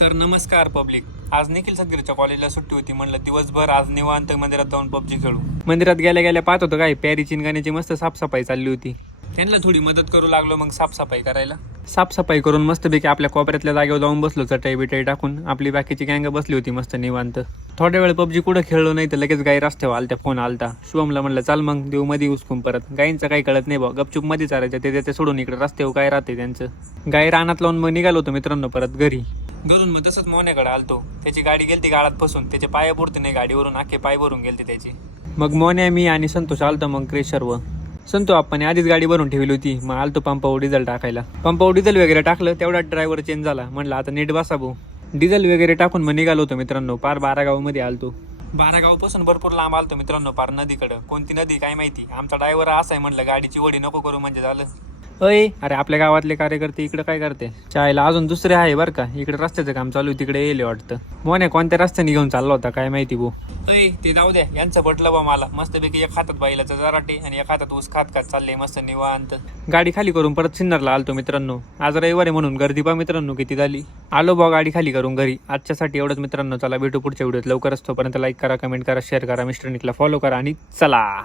तर नमस्कार पब्लिक. आज निखिल सदगीरच्या कॉलेजला सुट्टी होती. म्हणलं दिवसभर आज निवांत मंदिरात जाऊन पबजी खेळू. मंदिरात गेल्या गेल्या पाहत होतं काय प्यारी चिनगाण्याची मस्त साफसफाई चालली होती. त्यांना थोडी मदत करू लागलो मग साफसफाई करायला. साफसफाई करून मस्तपैकी आपल्या कोपऱ्यातल्या जागेवर जाऊन बसलो. चटई बिटाई टाकून आपली बाकीची गँग बसली होती मस्त निवांत. थोड्या वेळ पबजी कुठं खेळलो नाही तर लगेच गाई रस्त्यावर आलत्या. फोन आलता शुभमला. म्हणलं चाल मग देऊ मध्ये उचकून परत. गाईंचं काही कळत नाही बा. गपचूप मध्ये चालायचं. ते सोडून इकडे रस्त्यावर काय राहते त्यांचं. गाई रानात लावून मग निघालो होतो मित्रांनो परत घरी. घरून मग तसंच मोन्याकडे आलतो. त्याची गाडी गेलती गाळात फसून. त्याचे पाया बुडते नाही गाडीवरून. आखे पाय भरून गेलते त्याची. मग मोन्या मी आणि संतोष आलतो मग क्रेशरवर. संतो आपण आधीच गाडी भरून ठेवली होती. मग आलतो पंपावर डिझेल टाकायला. पंपावर डिझेल वगैरे टाकलं. तेवढा ड्रायव्हर चेंज झाला. म्हणलं आता नीट बसा भाऊ. डिझेल वगैरे टाकून मग निघालो होतो मित्रांनो. पार 12 गावामध्ये आलतो. 12 गावापासून भरपूर लांब आलतो मित्रांनो. पार नदीकडं. कोणती नदी काय माहिती. आमचा ड्रायव्हर असा आहे. म्हणलं गाडीची वडी नको करू म्हणजे झालं. अय अरे आपल्या गावातले कार्यकर्ते इकडे काय करते. चायला अजून दुसरे आहे बरं का. इकडे रस्त्याचं काम चालू आहे. तिकडे येईल वाटतं. मोन्या कोणत्या रस्त्याने घेऊन चालला होता काय माहिती भाऊ. अय ते जाऊ द्या. यांचं पटलं बा मला. मस्तपैकी एक हातात बाईलाचं जराटे आणि एक हातात ऊस खात चालले मस्त निवांत. गाडी खाली करून परत सिन्नरला आलतो मित्रांनो. आज रविवार म्हणून गर्दी पा मित्रांनो किती झाली. आलो बा गाडी खाली करून घरी. आजच्यासाठी एवढंच मित्रांनो. चला भेटू पुढच्या व्हिडिओत लवकरच. तोपर्यंत लाईक करा, कमेंट करा, शेअर करा, मिस्टर निकला फॉलो करा आणि चला.